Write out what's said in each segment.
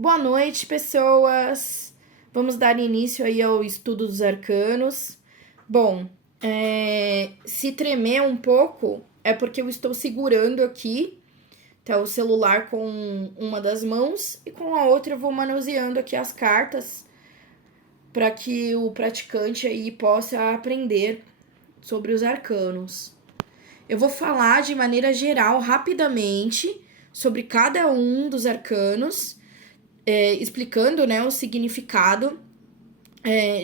Boa noite, pessoas! Vamos dar início aí ao estudo dos arcanos. Bom, se tremer um pouco é porque eu estou segurando aqui, tá, o celular com uma das mãos e com a outra eu vou manuseando aqui as cartas para que o praticante aí possa aprender sobre os arcanos. Eu vou falar de maneira geral, rapidamente, sobre cada um dos arcanos, explicando, né, o significado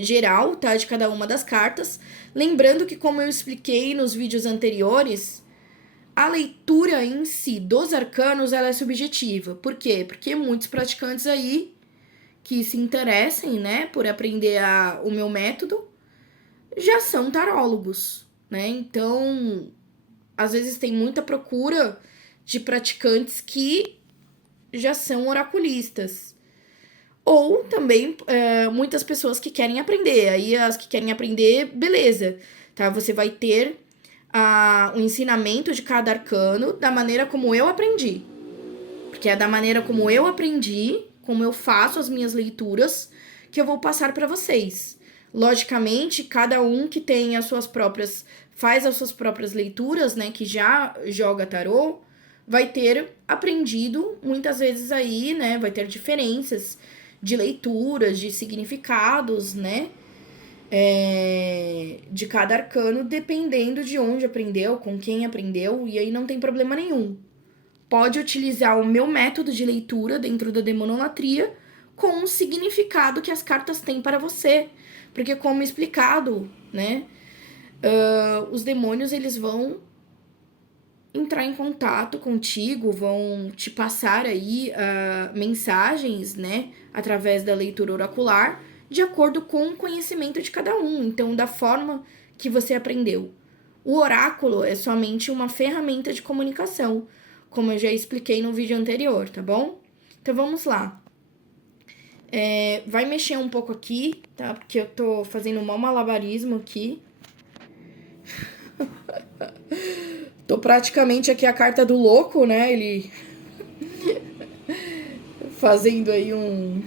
geral, tá, de cada uma das cartas. Lembrando que, como eu expliquei nos vídeos anteriores, a leitura em si dos arcanos ela é subjetiva. Por quê? Porque muitos praticantes aí que se interessem, né, por aprender o meu método já são tarólogos, né? Então, às vezes tem muita procura de praticantes que já são oraculistas. Ou também muitas pessoas que querem aprender. Aí as que querem aprender, beleza. Tá? Você vai ter o ensinamento de cada arcano da maneira como eu aprendi. Porque é da maneira como eu aprendi, como eu faço as minhas leituras, que eu vou passar para vocês. Logicamente, cada um que tem as suas próprias, faz as suas próprias leituras, né, que já joga tarô, vai ter aprendido muitas vezes aí, né, vai ter diferenças de leituras, de significados, né, de cada arcano, dependendo de onde aprendeu, com quem aprendeu, e aí não tem problema nenhum. Pode utilizar o meu método de leitura dentro da demonolatria com o significado que as cartas têm para você. Porque, como explicado, né, os demônios, eles vão entrar em contato contigo, vão te passar aí mensagens, né, através da leitura oracular, de acordo com o conhecimento de cada um, então da forma que você aprendeu. O oráculo é somente uma ferramenta de comunicação, como eu já expliquei no vídeo anterior, tá bom? Então vamos lá. Vai mexer um pouco aqui, tá? Porque eu tô fazendo um malabarismo aqui. Tô praticamente aqui a carta do louco, né? Ele fazendo aí um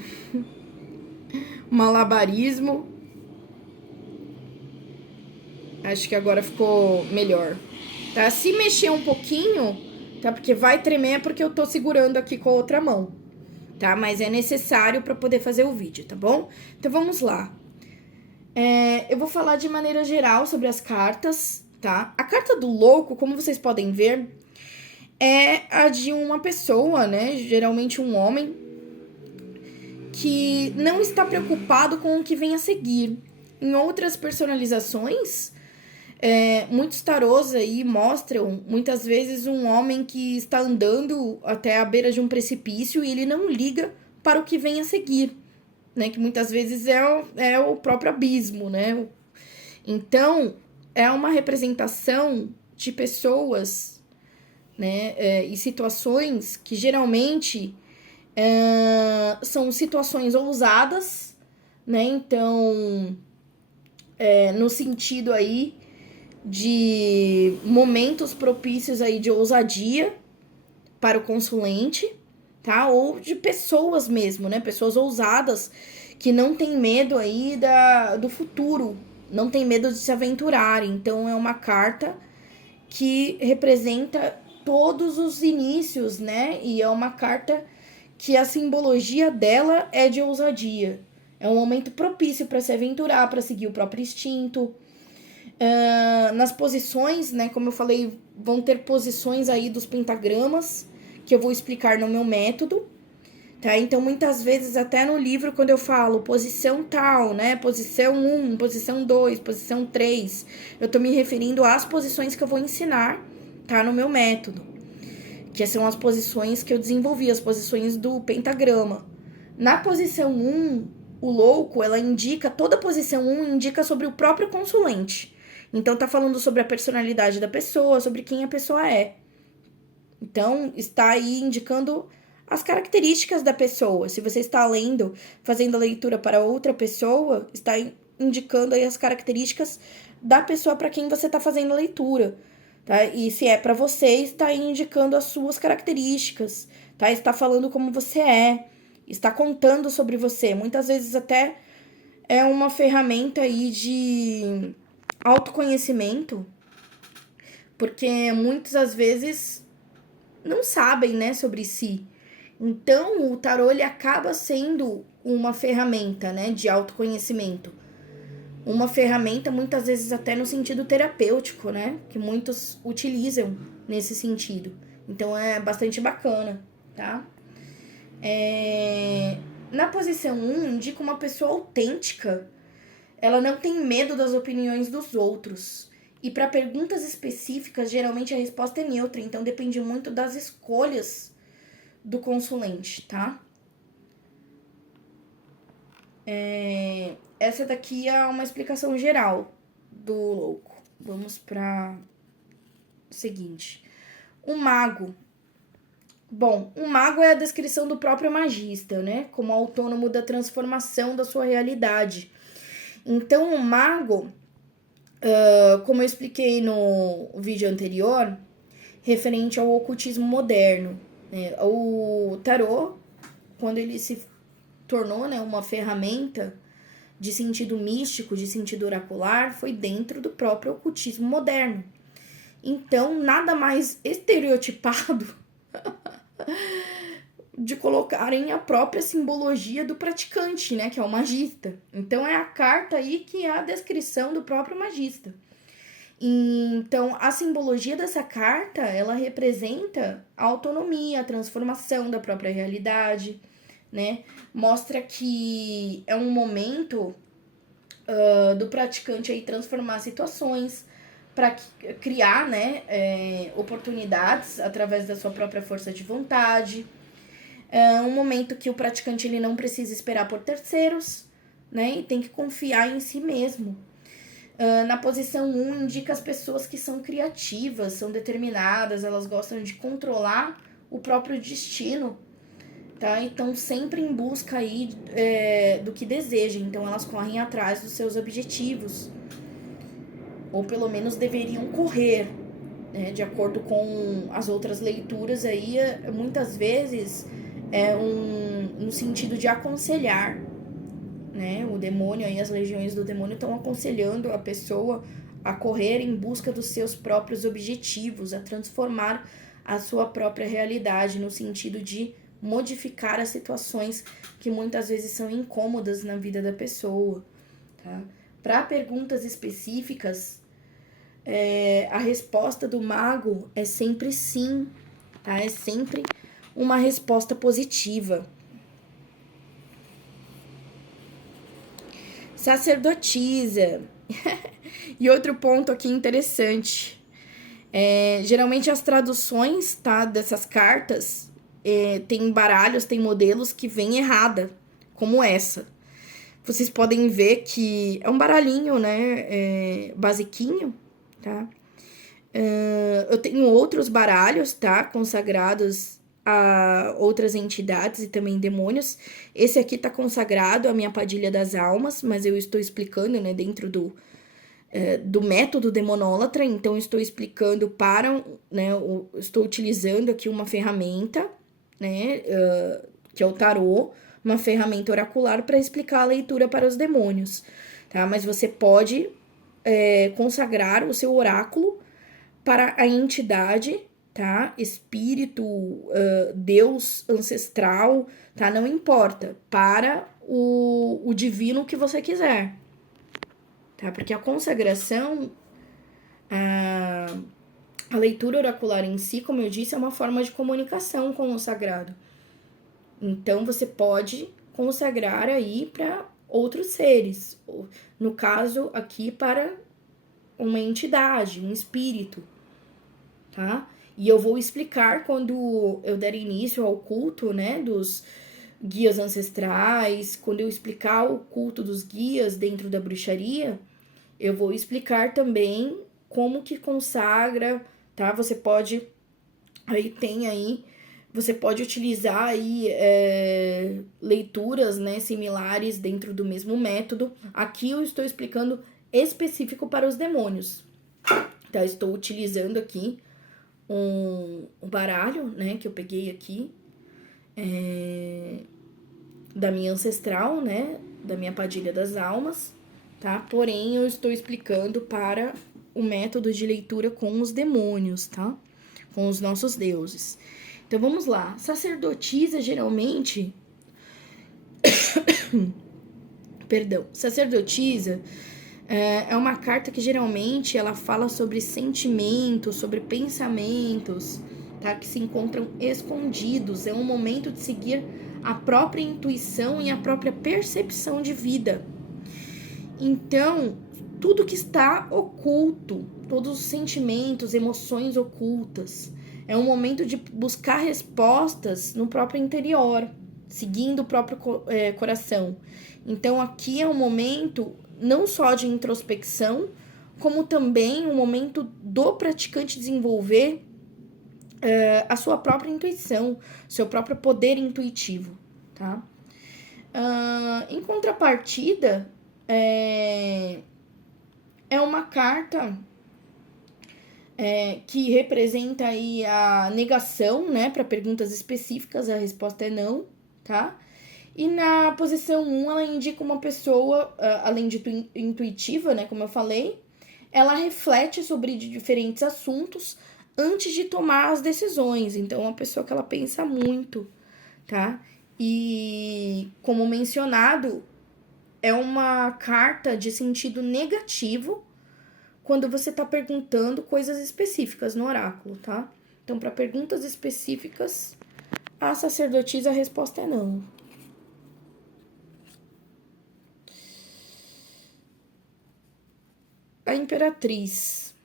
malabarismo. Acho que agora ficou melhor. Tá? Se mexer um pouquinho, tá? Porque vai tremer é porque eu tô segurando aqui com a outra mão, tá? Mas é necessário para poder fazer o vídeo, tá bom? Então vamos lá. Eu vou falar de maneira geral sobre as cartas, tá? A carta do louco, como vocês podem ver, é a de uma pessoa, né? Geralmente um homem, que não está preocupado com o que vem a seguir. Em outras personalizações, muitos tarôs aí mostram, muitas vezes, um homem que está andando até a beira de um precipício e ele não liga para o que vem a seguir, né? Que muitas vezes é o próprio abismo, né? Então, é uma representação de pessoas, né? E situações que geralmente são situações ousadas, né? Então, no sentido aí de momentos propícios aí de ousadia para o consulente, tá? Ou de pessoas mesmo, né? Pessoas ousadas que não tem medo aí do futuro, não tem medo de se aventurar. Então é uma carta que representa todos os inícios, né? E é uma carta que a simbologia dela é de ousadia. É um momento propício para se aventurar, para seguir o próprio instinto. Nas posições, né, como eu falei, vão ter posições aí dos pentagramas, que eu vou explicar no meu método, tá? Então, muitas vezes, até no livro, quando eu falo posição tal, né, posição 1, posição 2, posição 3, eu tô me referindo às posições que eu vou ensinar, tá, no meu método, que são as posições que eu desenvolvi, as posições do pentagrama. Na posição 1, o louco, ela indica, toda a posição 1 indica sobre o próprio consulente. Então, tá falando sobre a personalidade da pessoa, sobre quem a pessoa é. Então, está aí indicando as características da pessoa. Se você está lendo, fazendo a leitura para outra pessoa, está indicando aí as características da pessoa para quem você está fazendo a leitura, tá? E se é para você, está aí indicando as suas características, tá? Está falando como você é. está contando sobre você. Muitas vezes até é uma ferramenta aí de autoconhecimento, porque muitas às vezes não sabem, né, sobre si. Então, o tarô ele acaba sendo uma ferramenta, né, de autoconhecimento. Uma ferramenta muitas vezes até no sentido terapêutico, né, que muitos utilizam nesse sentido. Então, é bastante bacana, tá? Na posição 1, indica uma pessoa autêntica. Ela não tem medo das opiniões dos outros. E para perguntas específicas, geralmente a resposta é neutra, então depende muito das escolhas do consulente, tá? Essa daqui é uma explicação geral do louco. Vamos para o seguinte. O mago. Bom, um mago é a descrição do próprio magista, né? Como autônomo da transformação da sua realidade. Então, o mago, como eu expliquei no vídeo anterior, referente ao ocultismo moderno, né? O tarô, quando ele se tornou, né, uma ferramenta de sentido místico, de sentido oracular, foi dentro do próprio ocultismo moderno. Então, nada mais estereotipado de colocarem a própria simbologia do praticante, né, que é o magista. Então, é a carta aí que é a descrição do próprio magista. Então, a simbologia dessa carta, ela representa a autonomia, a transformação da própria realidade, né? Mostra que é um momento do praticante aí transformar situações para criar, né, oportunidades através da sua própria força de vontade. É um momento que o praticante ele não precisa esperar por terceiros, né, e tem que confiar em si mesmo. Na posição 1, indica as pessoas que são criativas, são determinadas, elas gostam de controlar o próprio destino, tá? Então, sempre em busca aí do que desejam. Então, elas correm atrás dos seus objetivos. Ou pelo menos deveriam correr, né? De acordo com as outras leituras aí, muitas vezes é no sentido de aconselhar, né? O demônio aí, as legiões do demônio estão aconselhando a pessoa a correr em busca dos seus próprios objetivos, a transformar a sua própria realidade, no sentido de modificar as situações que muitas vezes são incômodas na vida da pessoa, tá? Para perguntas específicas, a resposta do mago é sempre sim, tá? É sempre uma resposta positiva. Sacerdotisa. E outro ponto aqui interessante. Geralmente as traduções, tá, dessas cartas, tem baralhos, tem modelos que vêm errada, como essa. Vocês podem ver que é um baralhinho, né, basiquinho, tá? Eu tenho outros baralhos, tá, consagrados a outras entidades e também demônios. Esse aqui tá consagrado à minha Padilha das Almas, mas eu estou explicando, né, dentro do método demonólatra, então estou explicando né, estou utilizando aqui uma ferramenta, né, que é o tarô, uma ferramenta oracular para explicar a leitura para os demônios, tá? Mas você pode consagrar o seu oráculo para a entidade, tá? Espírito, Deus ancestral, tá? Não importa, para o divino que você quiser, tá? Porque a consagração, a leitura oracular em si, como eu disse, é uma forma de comunicação com o sagrado. Então, você pode consagrar aí para outros seres. No caso, aqui, para uma entidade, um espírito, tá? E eu vou explicar quando eu der início ao culto, né, dos guias ancestrais, quando eu explicar o culto dos guias dentro da bruxaria, eu vou explicar também como que consagra, tá? Você pode, você pode utilizar aí leituras, né, similares dentro do mesmo método. Aqui eu estou explicando específico para os demônios, tá? Estou utilizando aqui um baralho, né, que eu peguei aqui, da minha ancestral, né? Da minha Padilha das Almas, tá? Porém, eu estou explicando para o método de leitura com os demônios, tá? Com os nossos deuses. Então, vamos lá. Sacerdotisa, geralmente... Sacerdotisa é uma carta que, geralmente, ela fala sobre sentimentos, sobre pensamentos, tá? Que se encontram escondidos. É um momento de seguir a própria intuição e a própria percepção de vida. Então, tudo que está oculto, todos os sentimentos, emoções ocultas, é um momento de buscar respostas no próprio interior, seguindo o próprio coração. Então, aqui é um momento não só de introspecção, como também um momento do praticante desenvolver a sua própria intuição, seu próprio poder intuitivo, tá? Em contrapartida, é uma carta que representa aí a negação, né? Para perguntas específicas, a resposta é não, tá? E na posição 1, ela indica uma pessoa, além de intuitiva, né? Como eu falei, ela reflete sobre diferentes assuntos antes de tomar as decisões. Então, é uma pessoa que ela pensa muito, tá? E, como mencionado, é uma carta de sentido negativo quando você está perguntando coisas específicas no oráculo, tá? Então, para perguntas específicas, a sacerdotisa, a resposta é não. A imperatriz.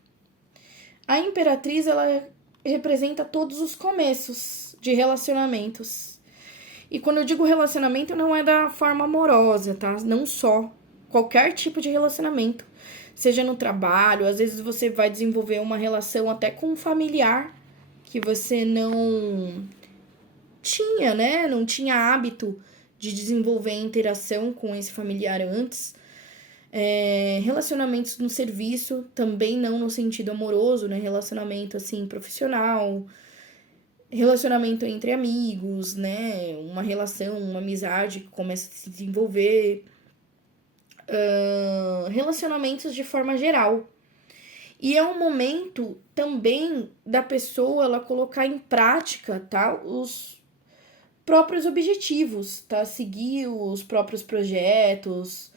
A imperatriz, ela representa todos os começos de relacionamentos. E quando eu digo relacionamento, não é da forma amorosa, tá? Não só. Qualquer tipo de relacionamento. Seja no trabalho, às vezes você vai desenvolver uma relação até com um familiar que você não tinha, né? Não tinha hábito de desenvolver interação com esse familiar antes. Relacionamentos no serviço, também não no sentido amoroso, né? Relacionamento, assim, profissional. Relacionamento entre amigos, né? Uma relação, uma amizade que começa a se desenvolver. Relacionamentos de forma geral. E é um momento também da pessoa ela colocar em prática, tá? Os próprios objetivos, tá? Seguir os próprios projetos.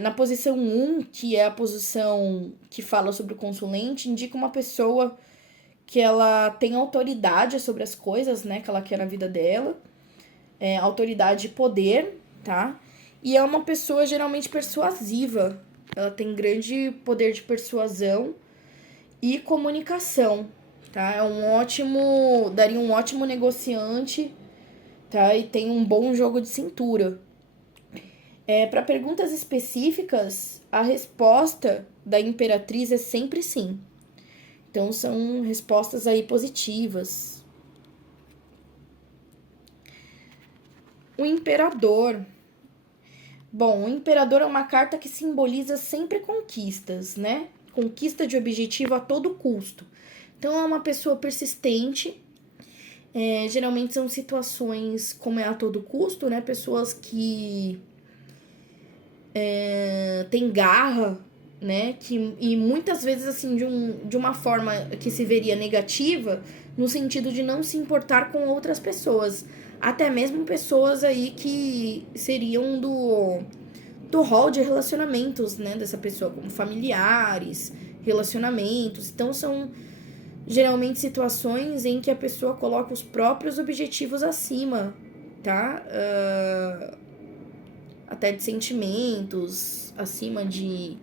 Na posição 1, que é a posição que fala sobre o consulente, indica uma pessoa que ela tem autoridade sobre as coisas, né? Que ela quer na vida dela. Autoridade e poder, tá? E é uma pessoa geralmente persuasiva. Ela tem grande poder de persuasão e comunicação, tá? Daria um ótimo negociante, tá? E tem um bom jogo de cintura. Para perguntas específicas, a resposta da imperatriz é sempre sim. Então, são respostas aí positivas. O imperador. Bom, o imperador é uma carta que simboliza sempre conquistas, né? Conquista de objetivo a todo custo. Então, é uma pessoa persistente. Geralmente são situações como é a todo custo, né? Pessoas que têm garra, né? E muitas vezes, assim, de uma forma que se veria negativa, no sentido de não se importar com outras pessoas. Até mesmo pessoas aí que seriam do rol de relacionamentos, né, dessa pessoa, como familiares, relacionamentos. Então, são geralmente situações em que a pessoa coloca os próprios objetivos acima, tá? Até de sentimentos, acima de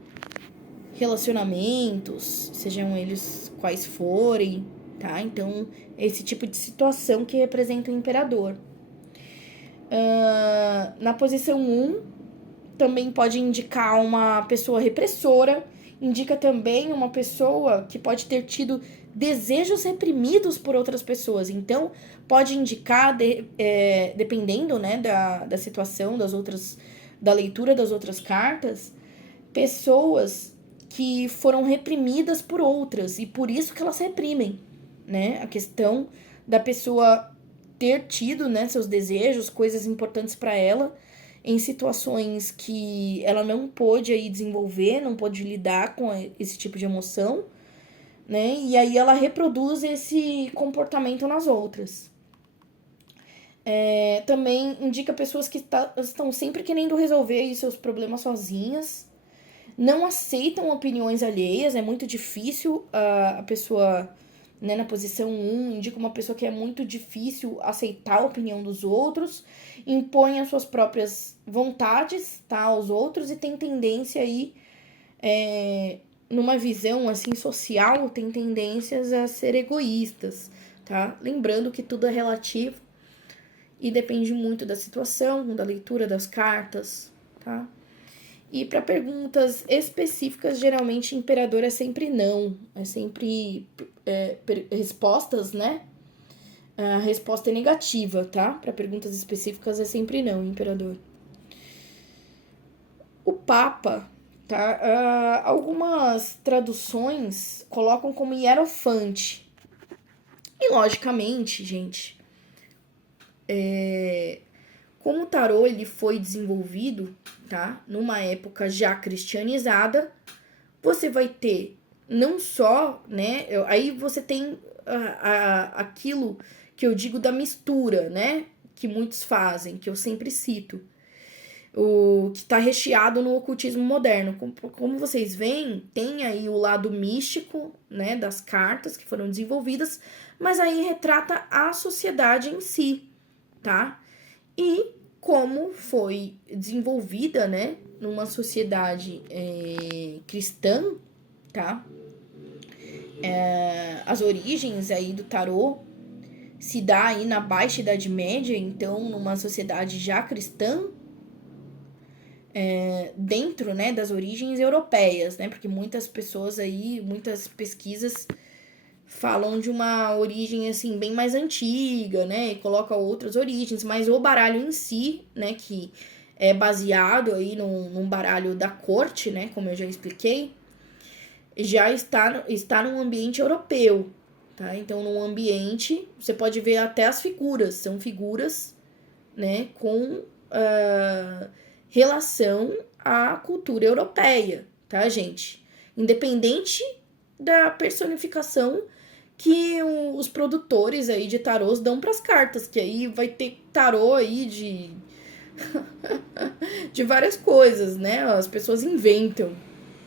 relacionamentos, sejam eles quais forem, tá? Então, esse tipo de situação que representa o imperador. Na posição 1, também pode indicar uma pessoa repressora, indica também uma pessoa que pode ter tido desejos reprimidos por outras pessoas. Então, pode indicar, dependendo, né, da situação, da leitura das outras cartas, pessoas que foram reprimidas por outras, e por isso que elas reprimem, né? A questão da pessoa ter tido, né, seus desejos, coisas importantes para ela, em situações que ela não pôde aí desenvolver, não pôde lidar com esse tipo de emoção, né? E aí ela reproduz esse comportamento nas outras. Também indica pessoas que estão sempre querendo resolver aí seus problemas sozinhas, não aceitam opiniões alheias, é muito difícil a pessoa, né, na posição 1, indica uma pessoa que é muito difícil aceitar a opinião dos outros, impõe as suas próprias vontades, tá, aos outros, e tem tendência aí, numa visão, assim, social, tem tendências a ser egoístas, tá? Lembrando que tudo é relativo e depende muito da situação, da leitura das cartas, tá? E para perguntas específicas, geralmente imperador é sempre não, é sempre respostas, né? A resposta é negativa, tá? Para perguntas específicas é sempre não, imperador. O Papa, tá? Algumas traduções colocam como hierofante. E logicamente, gente, como o tarô ele foi desenvolvido, tá? Numa época já cristianizada, você vai ter não só, né? Aí você tem aquilo que eu digo da mistura, né? Que muitos fazem, que eu sempre cito. O que está recheado no ocultismo moderno. Como vocês veem, tem aí o lado místico, né? Das cartas que foram desenvolvidas, mas aí retrata a sociedade em si, tá? E como foi desenvolvida, né, numa sociedade cristã, tá? As origens aí do tarô se dá aí na Baixa Idade Média, então numa sociedade já cristã, dentro, né, das origens europeias, né? Porque muitas pessoas aí, muitas pesquisas falam de uma origem, assim, bem mais antiga, né? E coloca outras origens, mas o baralho em si, né? Que é baseado aí num baralho da corte, né? Como eu já expliquei, já está num ambiente europeu, tá? Então, num ambiente, você pode ver até as figuras, são figuras, né? Com relação à cultura europeia, tá, gente? Independente da personificação que os produtores aí de tarôs dão para as cartas, que aí vai ter tarô aí de várias coisas, né? As pessoas inventam,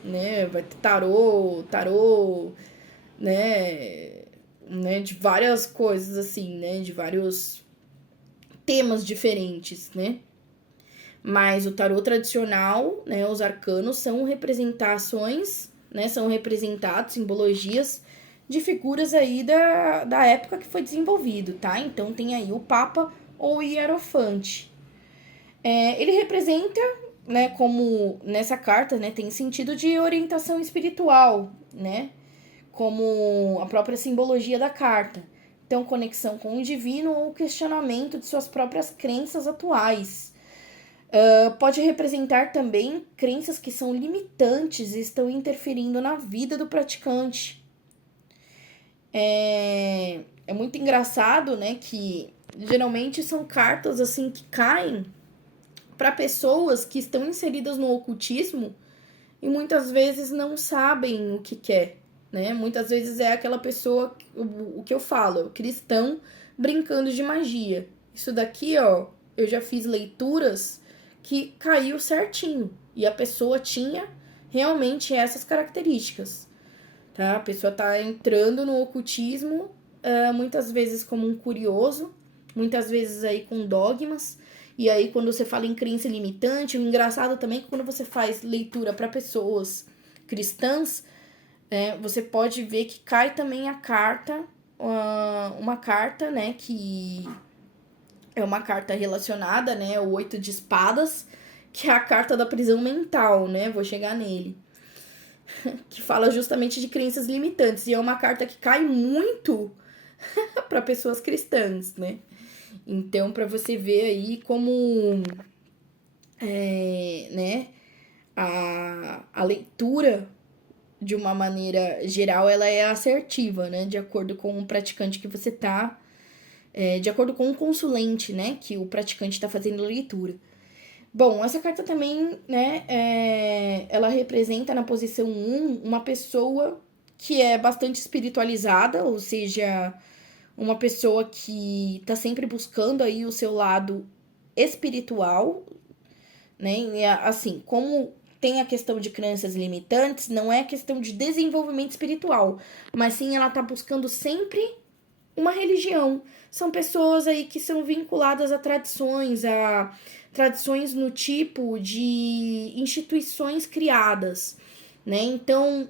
né? Vai ter tarô, né, de várias coisas assim, né? De vários temas diferentes, né? Mas o tarô tradicional, né, os arcanos são representações, né, são representados, simbologias de figuras aí da época que foi desenvolvido, tá? Então tem aí o Papa ou o Hierofante. Ele representa, né, como nessa carta, né, tem sentido de orientação espiritual, né? Como a própria simbologia da carta. Então, conexão com o divino ou questionamento de suas próprias crenças atuais. Pode representar também crenças que são limitantes e estão interferindo na vida do praticante. É muito engraçado, né, que geralmente são cartas assim que caem para pessoas que estão inseridas no ocultismo e muitas vezes não sabem o que quer, né? Muitas vezes é aquela pessoa, o que eu falo, o cristão brincando de magia. Isso daqui, ó, eu já fiz leituras que caiu certinho e a pessoa tinha realmente essas características, tá? A pessoa tá entrando no ocultismo, muitas vezes como um curioso, muitas vezes aí com dogmas. E aí, quando você fala em crença limitante, o engraçado também é que quando você faz leitura para pessoas cristãs, você pode ver que cai também a carta, uma carta, né, que é uma carta relacionada, né, o 8 de espadas, que é a carta da prisão mental, né, vou chegar nele, que fala justamente de crenças limitantes, e é uma carta que cai muito para pessoas cristãs, né. Então, para você ver aí como, né, a leitura, de uma maneira geral, ela é assertiva, né, de acordo com o praticante que você tá de acordo com o consulente, né, que o praticante está fazendo a leitura. Bom, essa carta também, né, ela representa na posição 1 uma pessoa que é bastante espiritualizada, ou seja, uma pessoa que está sempre buscando aí o seu lado espiritual, né, e assim, como tem a questão de crenças limitantes, não é questão de desenvolvimento espiritual, mas sim ela tá buscando sempre uma religião. São pessoas aí que são vinculadas a tradições no tipo de instituições criadas, né? Então,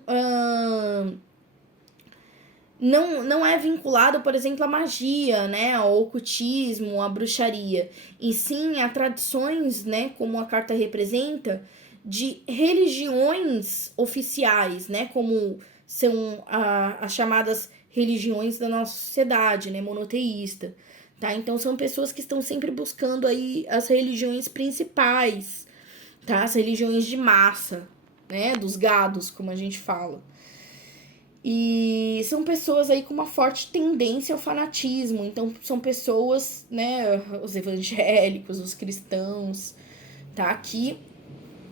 não é vinculado, por exemplo, à magia, né? Ao ocultismo, à bruxaria. E sim a tradições, né? Como a carta representa, de religiões oficiais, né? Como são as chamadas religiões da nossa sociedade, né? Monoteísta. Tá? Então são pessoas que estão sempre buscando aí as religiões principais, tá? As religiões de massa, né? Dos gados, como a gente fala. E são pessoas aí com uma forte tendência ao fanatismo. Então, são pessoas, né, os evangélicos, os cristãos, tá? Que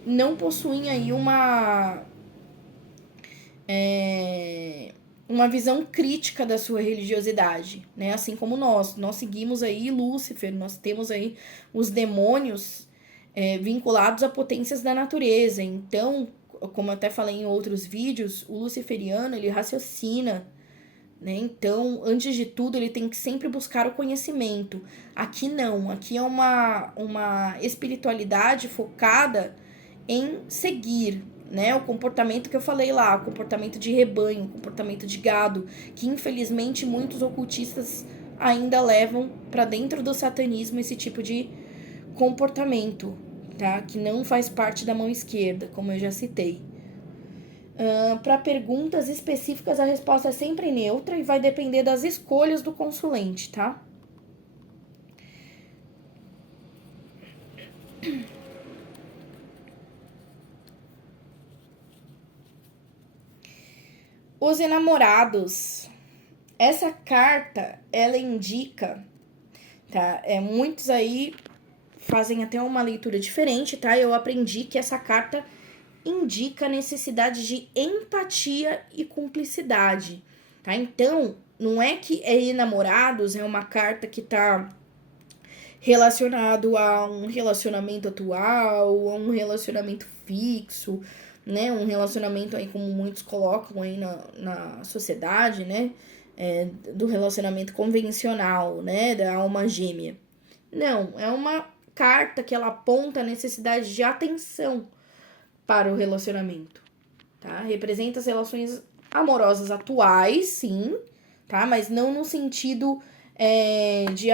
não possuem aí uma visão crítica da sua religiosidade, né? Assim como nós. Nós seguimos aí Lúcifer, nós temos aí os demônios vinculados a potências da natureza. Então, como eu até falei em outros vídeos, o luciferiano, ele raciocina, né? Então, antes de tudo, ele tem que sempre buscar o conhecimento. Aqui não, aqui é uma espiritualidade focada em seguir, né? O comportamento que eu falei lá, o comportamento de rebanho, o comportamento de gado, que infelizmente muitos ocultistas ainda levam para dentro do satanismo esse tipo de comportamento, tá? Que não faz parte da mão esquerda, como eu já citei. Para perguntas específicas, a resposta é sempre neutra e vai depender das escolhas do consulente, tá? Os enamorados. Essa carta, ela indica, tá? Muitos aí fazem até uma leitura diferente, tá? Eu aprendi que essa carta indica a necessidade de empatia e cumplicidade, tá? Então, não é que enamorados é uma carta que tá relacionado a um relacionamento atual, a um relacionamento fixo, né? Um relacionamento aí como muitos colocam aí na sociedade, né? Do relacionamento convencional, né? Da alma gêmea. Não, é uma carta que ela aponta a necessidade de atenção para o relacionamento, tá? Representa as relações amorosas atuais, sim, tá? Mas não no sentido de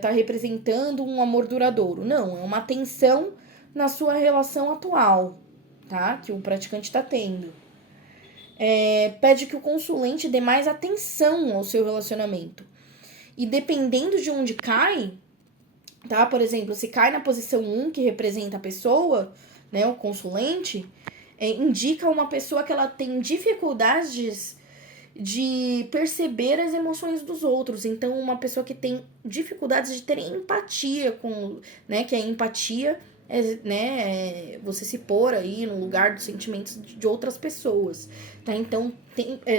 tá representando um amor duradouro. Não, é uma atenção na sua relação atual, tá? Que o praticante está tendo. Pede que o consulente dê mais atenção ao seu relacionamento. E dependendo de onde cai, tá? Por exemplo, se cai na posição 1, que representa a pessoa, né? O consulente, indica uma pessoa que ela tem dificuldades de perceber as emoções dos outros. Então, uma pessoa que tem dificuldades de ter empatia com, né? Que a empatia você se pôr aí no lugar dos sentimentos de outras pessoas, tá? Então,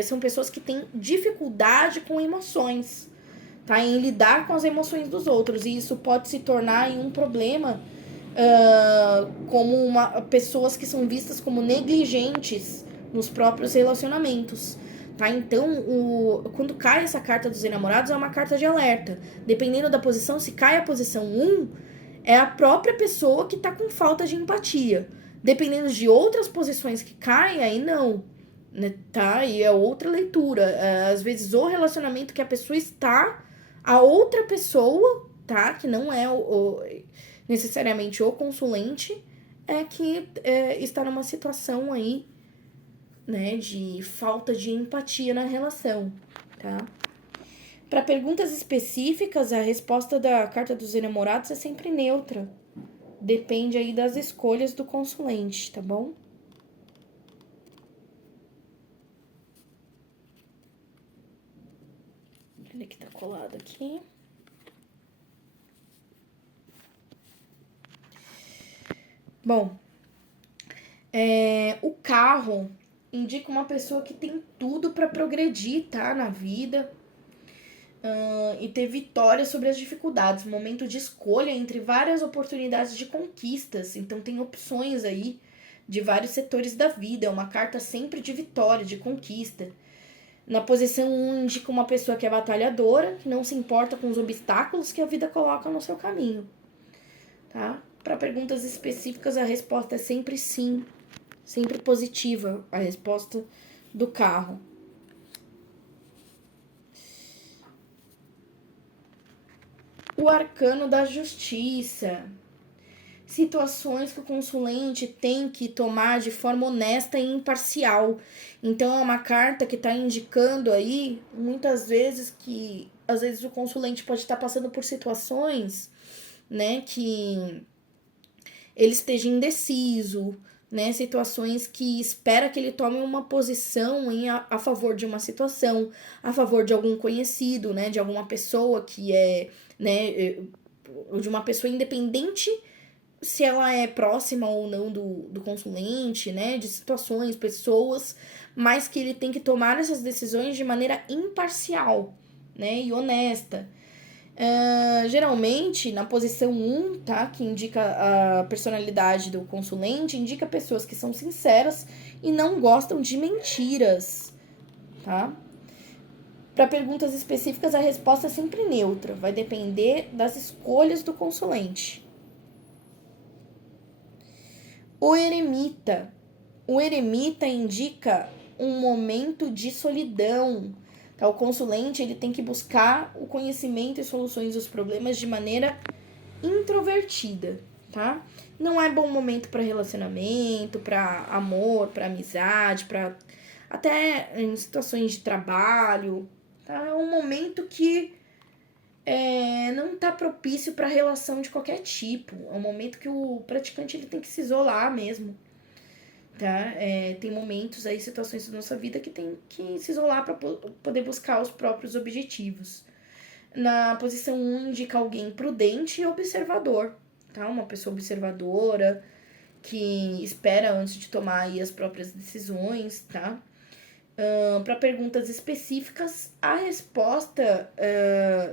são pessoas que têm dificuldade com emoções, tá? Em lidar com as emoções dos outros. E isso pode se tornar em um problema como pessoas que são vistas como negligentes nos próprios relacionamentos, tá? Então, quando cai essa carta dos enamorados, é uma carta de alerta. Dependendo da posição, se cai a posição 1, é a própria pessoa que tá com falta de empatia. Dependendo de outras posições que caem, aí não, né? Tá? E é outra leitura. Às vezes, o relacionamento que a pessoa está, a outra pessoa, tá? Que não é necessariamente o consulente, que está numa situação aí, né, de falta de empatia na relação, tá? Para perguntas específicas, a resposta da carta dos enamorados é sempre neutra. Depende aí das escolhas do consulente, tá bom? Olha que tá colado aqui. Bom, o carro indica uma pessoa que tem tudo para progredir, tá? Na vida. E ter vitória sobre as dificuldades. Momento de escolha entre várias oportunidades de conquistas. Então tem opções aí de vários setores da vida. É uma carta sempre de vitória, de conquista. Na posição 1 indica uma pessoa que é batalhadora, que não se importa com os obstáculos que a vida coloca no seu caminho. Tá? Para perguntas específicas, a resposta é sempre sim. Sempre positiva a resposta do carro. O arcano da justiça. Situações que o consulente tem que tomar de forma honesta e imparcial. Então, é uma carta que está indicando aí, muitas vezes, que às vezes o consulente pode estar passando por situações, né, que ele esteja indeciso, né, situações que espera que ele tome uma posição a favor de uma situação, a favor de algum conhecido, né, de alguma pessoa que é, né, de uma pessoa independente se ela é próxima ou não do consulente, né, de situações, pessoas, mas que ele tem que tomar essas decisões de maneira imparcial, né, e honesta. Geralmente, na posição 1, tá, que indica a personalidade do consulente, indica pessoas que são sinceras e não gostam de mentiras, tá? Para perguntas específicas, a resposta é sempre neutra, vai depender das escolhas do consulente. O eremita. O eremita indica um momento de solidão. Tá? O consulente ele tem que buscar o conhecimento e soluções dos problemas de maneira introvertida, tá? Não é bom momento para relacionamento, para amor, para amizade, para até em situações de trabalho, tá? É um momento que não tá propício para relação de qualquer tipo. É um momento que o praticante ele tem que se isolar mesmo, tá? Tem momentos aí, situações da nossa vida que tem que se isolar para poder buscar os próprios objetivos. Na posição 1 indica alguém prudente e observador, tá? Uma pessoa observadora que espera antes de tomar aí as próprias decisões, tá? Para perguntas específicas, a resposta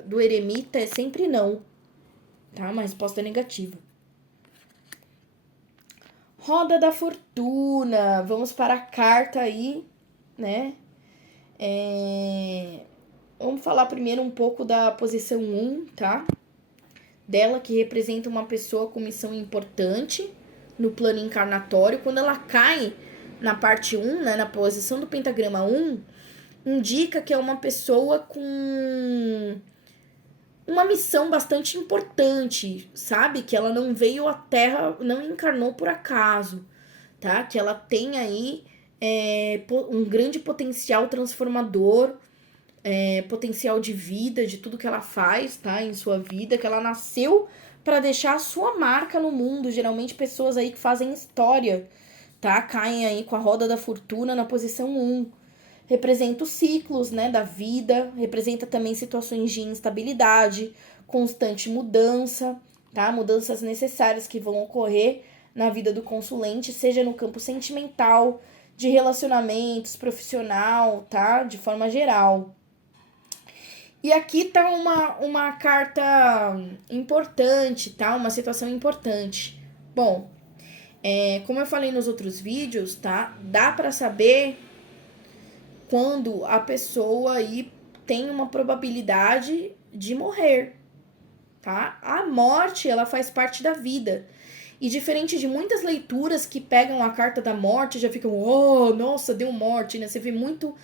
do eremita é sempre não, tá? Uma resposta negativa. Roda da fortuna. Vamos para a carta aí, né? Vamos falar primeiro um pouco da posição 1, tá? Dela, que representa uma pessoa com missão importante no plano encarnatório. Quando ela cai na parte 1, né, na posição do pentagrama 1, indica que é uma pessoa com uma missão bastante importante, sabe? Que ela não veio à Terra, não encarnou por acaso, tá? Que ela tem aí um grande potencial transformador, potencial de vida, de tudo que ela faz, tá? Em sua vida, que ela nasceu para deixar a sua marca no mundo. Geralmente pessoas aí que fazem história, tá? Caem aí com a roda da fortuna na posição 1. Representa os ciclos, né, da vida, representa também situações de instabilidade, constante mudança, tá? Mudanças necessárias que vão ocorrer na vida do consulente, seja no campo sentimental, de relacionamentos, profissional, tá? De forma geral. E aqui tá uma carta importante, tá? Uma situação importante. Bom, como eu falei nos outros vídeos, tá? Dá para saber quando a pessoa aí tem uma probabilidade de morrer, tá? A morte, ela faz parte da vida. E diferente de muitas leituras que pegam a carta da morte, já ficam, oh, nossa, deu morte, né? Você vê muito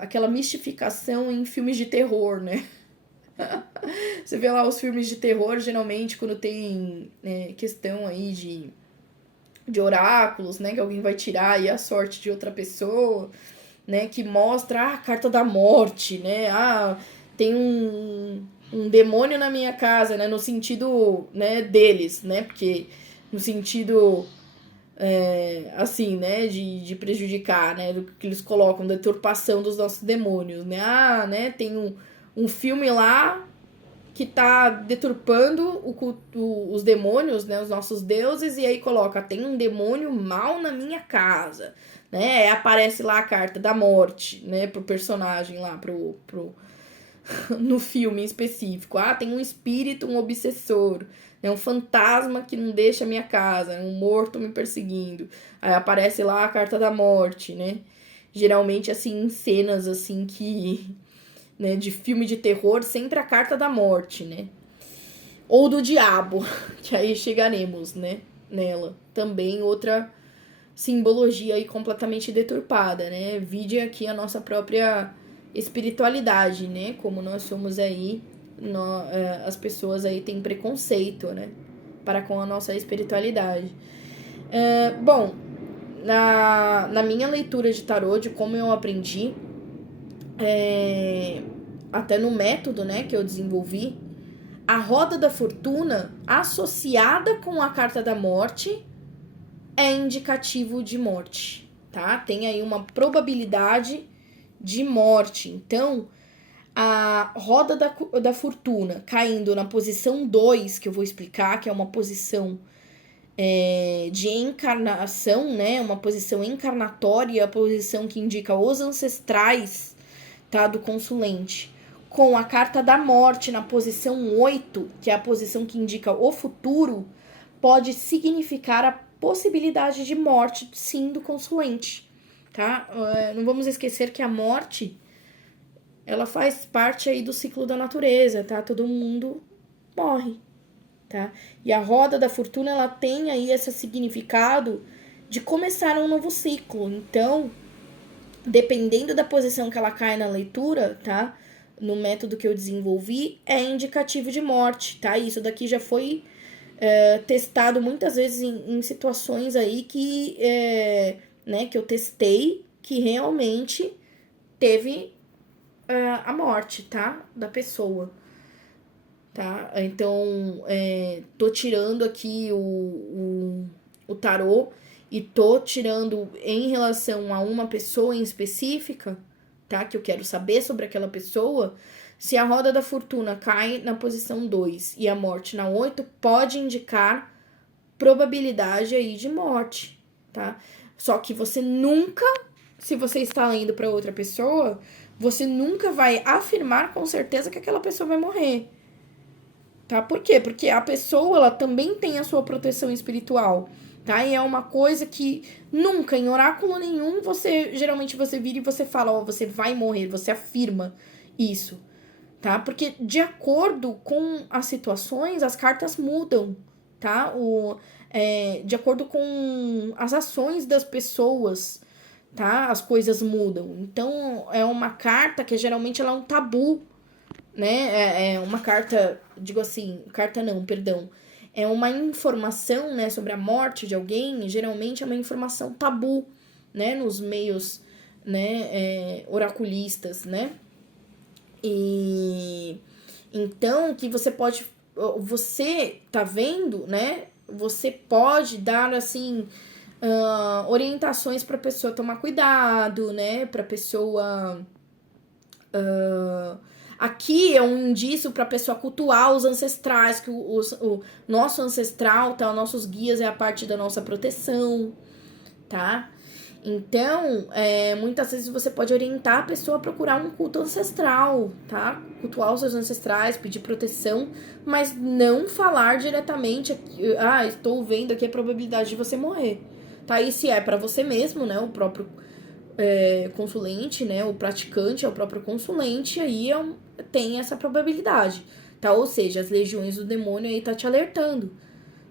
aquela mistificação em filmes de terror, né? Você vê lá os filmes de terror, geralmente, quando tem questão aí de oráculos, né? Que alguém vai tirar aí a sorte de outra pessoa, né? Que mostra a carta da morte, né? Tem um demônio na minha casa, né? No sentido, né, deles, né? Porque no sentido assim, né, de prejudicar, né, do que eles colocam, da deturpação dos nossos demônios, né, né, tem um filme lá que tá deturpando os demônios, né, os nossos deuses, e aí coloca, tem um demônio mal na minha casa, né, aí aparece lá a carta da morte, né, pro personagem lá, no filme em específico, tem um espírito, um obsessor, né, um fantasma que não deixa a minha casa, um morto me perseguindo, aí aparece lá a carta da morte, né, geralmente, assim, em cenas, assim, que... né, de filme de terror, sempre a carta da morte, né? Ou do diabo, que aí chegaremos, né, nela. Também outra simbologia aí completamente deturpada, né? Vide aqui a nossa própria espiritualidade, né? Como nós somos aí, as pessoas aí têm preconceito, né? Para com a nossa espiritualidade. Bom, na minha leitura de tarô, de como eu aprendi, até no método, né, que eu desenvolvi, a roda da fortuna associada com a carta da morte é indicativo de morte, tá? Tem aí uma probabilidade de morte. Então, a roda da fortuna caindo na posição 2, que eu vou explicar, que é uma posição de encarnação, né? Uma posição encarnatória, a posição que indica os ancestrais, tá, do consulente, com a carta da morte na posição 8, que é a posição que indica o futuro, pode significar a possibilidade de morte, sim, do consulente, tá? Não vamos esquecer que a morte, ela faz parte aí do ciclo da natureza, tá? Todo mundo morre, tá? E a roda da fortuna, ela tem aí esse significado de começar um novo ciclo. Então, dependendo da posição que ela cai na leitura, tá? No método que eu desenvolvi, é indicativo de morte, tá? Isso daqui já foi testado muitas vezes em situações aí que, né, que eu testei, que realmente teve a morte, tá? Da pessoa, tá? Então, tô tirando aqui o tarô e tô tirando em relação a uma pessoa em específica, tá? Que eu quero saber sobre aquela pessoa. Se a roda da fortuna cai na posição 2 e a morte na 8, pode indicar probabilidade aí de morte, tá? Só que você nunca, se você está indo para outra pessoa, você nunca vai afirmar com certeza que aquela pessoa vai morrer. Tá? Por quê? Porque a pessoa, ela também tem a sua proteção espiritual, tá? E é uma coisa que nunca, em oráculo nenhum, geralmente você vira e você fala, ó, você vai morrer, você afirma isso, tá? Porque de acordo com as situações, as cartas mudam, tá? De acordo com as ações das pessoas, tá? As coisas mudam. Então, é uma carta que geralmente ela é um tabu, né? É uma carta, digo assim, carta não, perdão. É uma informação, né, sobre a morte de alguém, geralmente é uma informação tabu, né, nos meios, né, oraculistas, né? E então que você tá vendo, né? Você pode dar assim orientações para pessoa tomar cuidado, né? Para pessoa aqui é um indício para a pessoa cultuar os ancestrais, que o nosso ancestral, tá? Os nossos guias é a parte da nossa proteção, tá? Então, muitas vezes você pode orientar a pessoa a procurar um culto ancestral, tá? Cultuar os seus ancestrais, pedir proteção, mas não falar diretamente, estou vendo aqui a probabilidade de você morrer, tá? E se é para você mesmo, né? O próprio consulente, né? O praticante é o próprio consulente, aí tem essa probabilidade, tá? Ou seja, as legiões do demônio aí tá te alertando,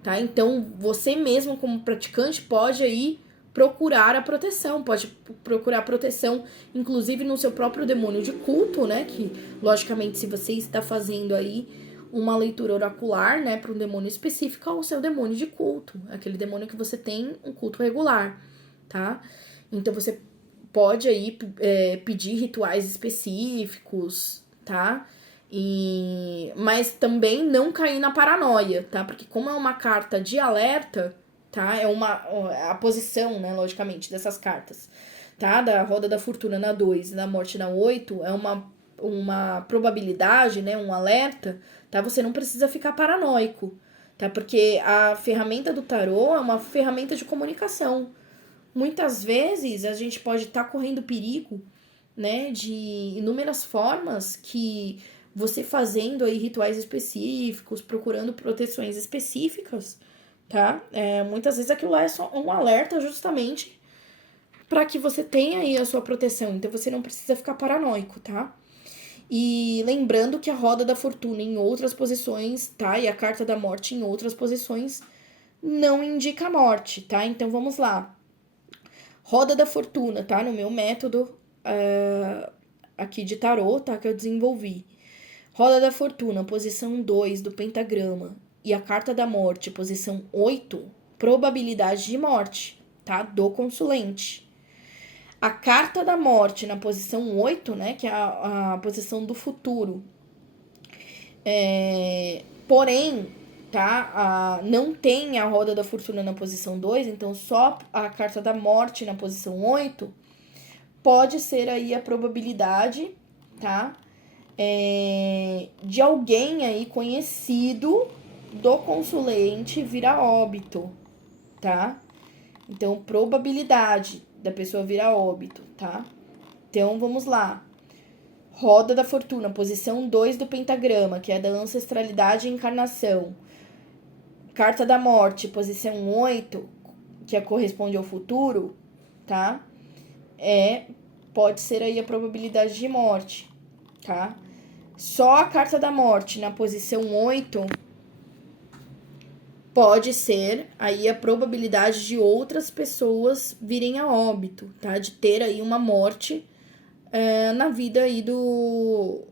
tá? Então, você mesmo como praticante pode aí procurar a proteção, pode procurar proteção, inclusive no seu próprio demônio de culto, né? Que, logicamente, se você está fazendo aí uma leitura oracular, né, para um demônio específico, é o seu demônio de culto, aquele demônio que você tem um culto regular, tá? Então, você pode aí pedir rituais específicos, tá? Mas também não cair na paranoia, tá? Porque como é uma carta de alerta, tá? A posição, né, logicamente, dessas cartas, tá? Da roda da fortuna na 2 e da morte na 8 é uma probabilidade, né, um alerta, tá? Você não precisa ficar paranoico, tá? Porque a ferramenta do tarô é uma ferramenta de comunicação. Muitas vezes a gente pode estar correndo perigo, né, de inúmeras formas que você fazendo aí rituais específicos, procurando proteções específicas, tá? Muitas vezes aquilo lá é só um alerta justamente para que você tenha aí a sua proteção. Então você não precisa ficar paranoico, tá? E lembrando que a roda da fortuna em outras posições, tá? E a carta da morte em outras posições não indica a morte, tá? Então vamos lá. Roda da fortuna, tá? No meu método aqui de tarô, tá? Que eu desenvolvi. Roda da fortuna, posição 2 do pentagrama. E a carta da morte, posição 8, probabilidade de morte, tá? Do consulente. A carta da morte na posição 8, né? Que é a posição do futuro. Porém, tá? Não tem a roda da fortuna na posição 2, então só a carta da morte na posição 8 pode ser aí a probabilidade, tá? De alguém aí conhecido do consulente vir a óbito, tá? Então, probabilidade da pessoa vir a óbito, tá? Então, vamos lá. Roda da fortuna, posição 2 do pentagrama, que é da ancestralidade e encarnação. Carta da morte, posição 8, que corresponde ao futuro, tá? Pode ser aí a probabilidade de morte, tá? Só a carta da morte na posição 8 pode ser aí a probabilidade de outras pessoas virem a óbito, tá? De ter aí uma morte na vida aí do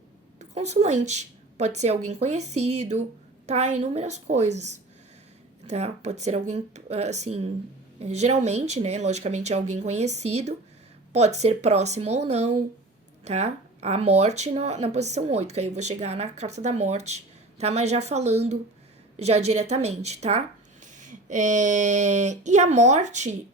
consulente. Pode ser alguém conhecido, tá? Inúmeras coisas, tá? Pode ser alguém, assim, geralmente, né? Logicamente é alguém conhecido, pode ser próximo ou não, tá? A morte na posição 8, que aí eu vou chegar na carta da morte, tá? Mas já falando já diretamente, tá? E a morte,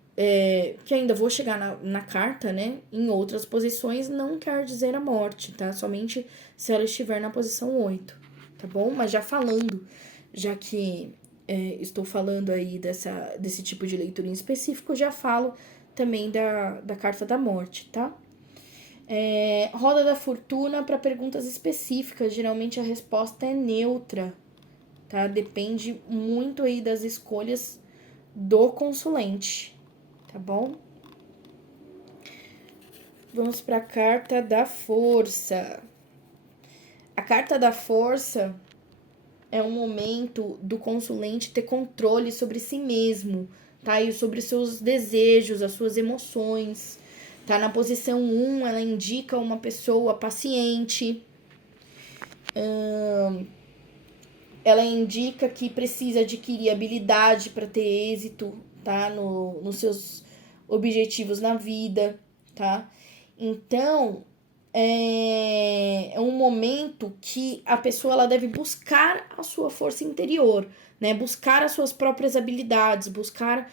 que ainda vou chegar na carta, né? Em outras posições, não quer dizer a morte, tá? Somente se ela estiver na posição 8, tá bom? Mas já falando, já que estou falando aí desse tipo de leitura em específico, já falo também da carta da morte, tá? Roda da fortuna para perguntas específicas, geralmente a resposta é neutra, tá? Depende muito aí das escolhas do consulente, tá bom? Vamos para a carta da força. A carta da força é um momento do consulente ter controle sobre si mesmo, tá? E sobre seus desejos, as suas emoções. Tá? Na posição 1, ela indica uma pessoa paciente. Ela indica que precisa adquirir habilidade para ter êxito, tá? Nos seus objetivos na vida, tá? Então, é um momento que a pessoa ela deve buscar a sua força interior, né? Buscar as suas próprias habilidades, buscar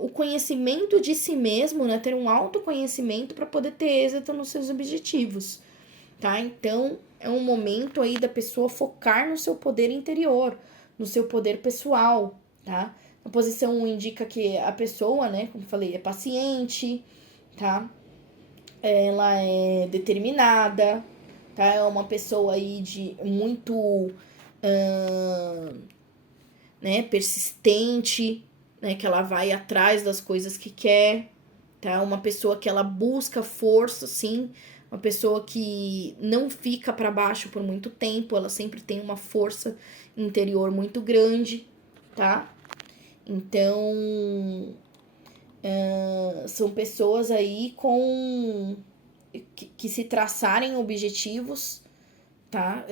o conhecimento de si mesmo, né? Ter um autoconhecimento para poder ter êxito nos seus objetivos, tá? Então, é um momento aí da pessoa focar no seu poder interior, no seu poder pessoal, tá? A posição 1 indica que a pessoa, né, como falei, é paciente, tá? Ela é determinada, tá? É uma pessoa aí de muito, né, persistente, né, que ela vai atrás das coisas que quer, tá? Uma pessoa que ela busca força, sim, uma pessoa que não fica para baixo por muito tempo, ela sempre tem uma força interior muito grande, tá? Então, são pessoas aí que se traçarem objetivos, tá?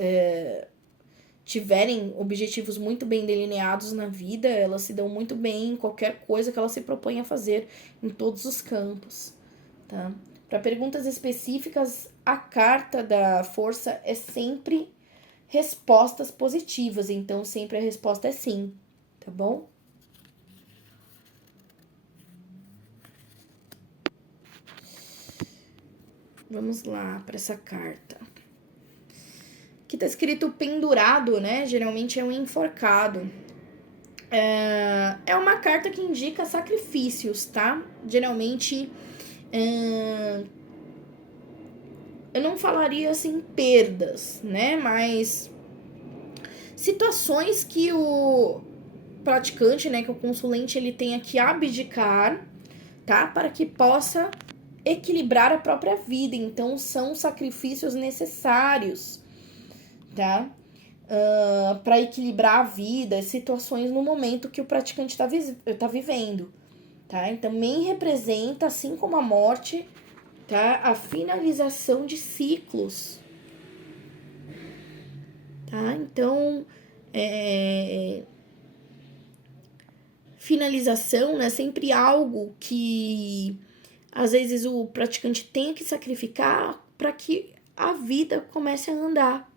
Tiverem objetivos muito bem delineados na vida, elas se dão muito bem em qualquer coisa que elas se propõem a fazer em todos os campos, tá? Para perguntas específicas, a carta da força é sempre respostas positivas, então sempre a resposta é sim, tá bom? Vamos lá para essa carta. Que tá escrito pendurado, né? Geralmente é um enforcado. É uma carta que indica sacrifícios, tá? Geralmente, eu não falaria assim perdas, né? Mas situações que o praticante, né, que o consulente, ele tenha que abdicar, tá? Para que possa equilibrar a própria vida. Então, são sacrifícios necessários, tá? Para equilibrar a vida, situações no momento que o praticante tá vivendo, tá? E também representa, assim como a morte, tá? A finalização de ciclos, tá? Então, finalização, né? Sempre algo que às vezes o praticante tenha que sacrificar para que a vida comece a andar,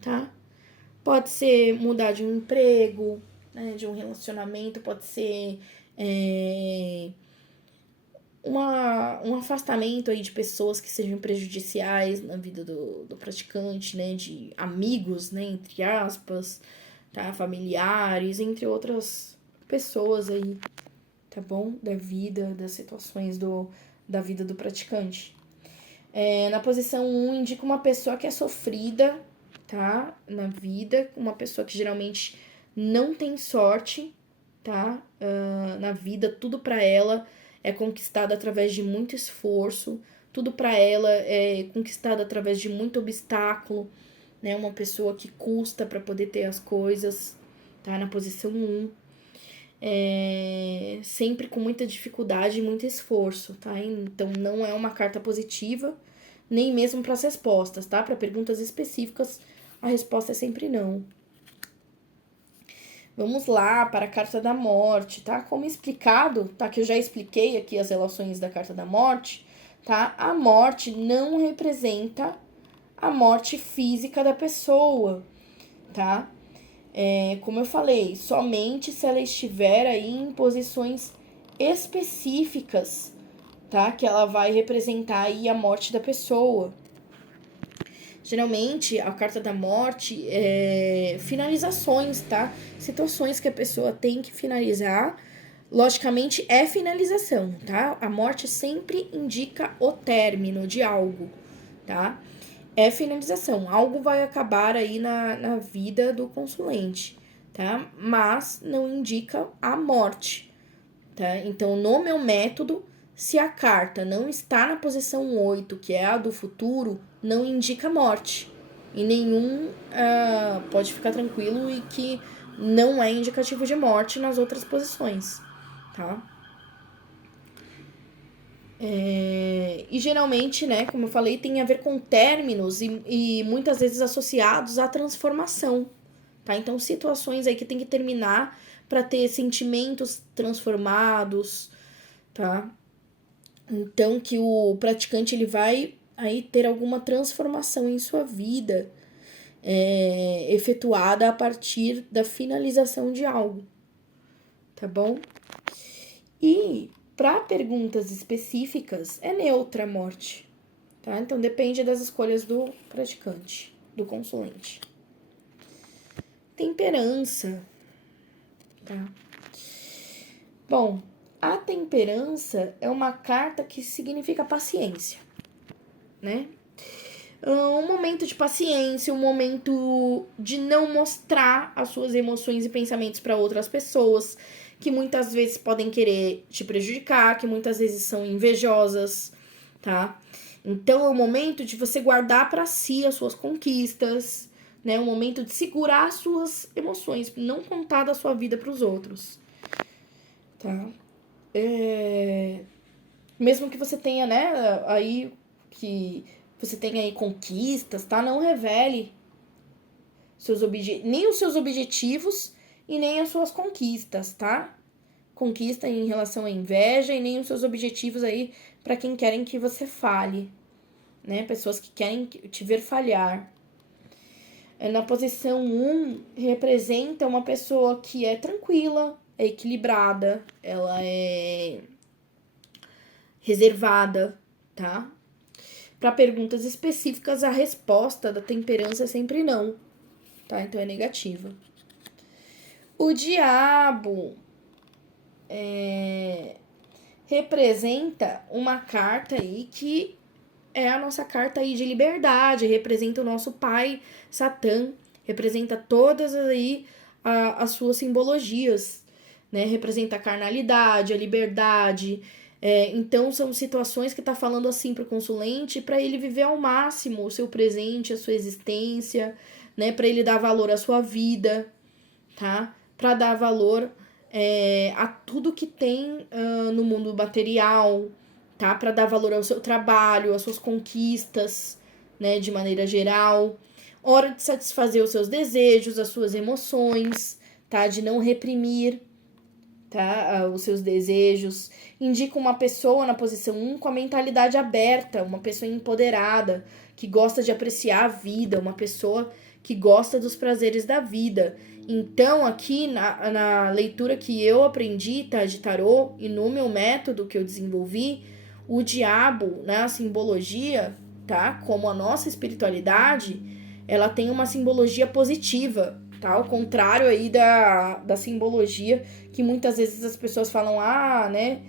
tá? Pode ser mudar de um emprego, né, de um relacionamento, pode ser um afastamento aí de pessoas que sejam prejudiciais na vida do praticante, né, de amigos, né, entre aspas, tá, familiares, entre outras pessoas aí, tá bom? Da vida, das situações da vida do praticante. Na posição 1, indica uma pessoa que é sofrida, tá? Na vida, uma pessoa que geralmente não tem sorte, tá? Na vida, tudo pra ela é conquistado através de muito esforço, tudo pra ela é conquistado através de muito obstáculo, né? Uma pessoa que custa pra poder ter as coisas, tá? Na posição 1. Sempre com muita dificuldade e muito esforço, tá? Então não é uma carta positiva, nem mesmo para as respostas, tá? Para perguntas específicas, a resposta é sempre não. Vamos lá para a carta da morte, tá? Como explicado, tá? Que eu já expliquei aqui as relações da carta da morte, tá? A morte não representa a morte física da pessoa, tá? Como eu falei, somente se ela estiver aí em posições específicas, tá? Que ela vai representar aí a morte da pessoa. Geralmente, a carta da morte é finalizações, tá? Situações que a pessoa tem que finalizar. Logicamente, é finalização, tá? A morte sempre indica o término de algo, tá? É finalização. Algo vai acabar aí na vida do consulente, tá? Mas não indica a morte, tá? Então, no meu método, se a carta não está na posição 8, que é a do futuro, não indica morte. E nenhum pode ficar tranquilo e que não é indicativo de morte nas outras posições, tá? E geralmente, né, como eu falei, tem a ver com términos e muitas vezes associados à transformação, tá? Então, situações aí que tem que terminar para ter sentimentos transformados, tá? Então, que o praticante ele vai aí ter alguma transformação em sua vida, efetuada a partir da finalização de algo, tá bom? E para perguntas específicas, é neutra a morte, tá? Então depende das escolhas do praticante, do consulente. Temperança, tá? Bom, a temperança é uma carta que significa paciência, né? Um momento de paciência, um momento de não mostrar as suas emoções e pensamentos para outras pessoas, que muitas vezes podem querer te prejudicar, que muitas vezes são invejosas, tá? Então é o momento de você guardar para si as suas conquistas, né? É o momento de segurar as suas emoções, não contar da sua vida para os outros, tá? Mesmo que você tenha, né, aí que você tenha aí conquistas, tá? Não revele nem os seus objetivos e nem as suas conquistas, tá? Conquista em relação à inveja e nem os seus objetivos aí para quem querem que você falhe, né? Pessoas que querem te ver falhar. Na posição 1, representa uma pessoa que é tranquila, é equilibrada, ela é reservada, tá? Para perguntas específicas, a resposta da temperança é sempre não, tá? Então é negativa. O diabo representa uma carta aí que é a nossa carta aí de liberdade, representa o nosso pai Satã, representa todas aí as suas simbologias, né? Representa a carnalidade, a liberdade. Então são situações que tá falando assim pro consulente para ele viver ao máximo o seu presente, a sua existência, né? Para ele dar valor à sua vida, tá? Para dar valor a tudo que tem no mundo material, tá? Para dar valor ao seu trabalho, às suas conquistas, né? De maneira geral. Hora de satisfazer os seus desejos, as suas emoções, tá? De não reprimir, tá? Os seus desejos. Indica uma pessoa na posição 1 com a mentalidade aberta, uma pessoa empoderada, que gosta de apreciar a vida, uma pessoa que gosta dos prazeres da vida. Então, aqui na leitura que eu aprendi, tá, de tarô, e no meu método que eu desenvolvi, o diabo, né, a simbologia, tá, como a nossa espiritualidade, ela tem uma simbologia positiva, tá, ao contrário aí da simbologia que muitas vezes as pessoas falam, né,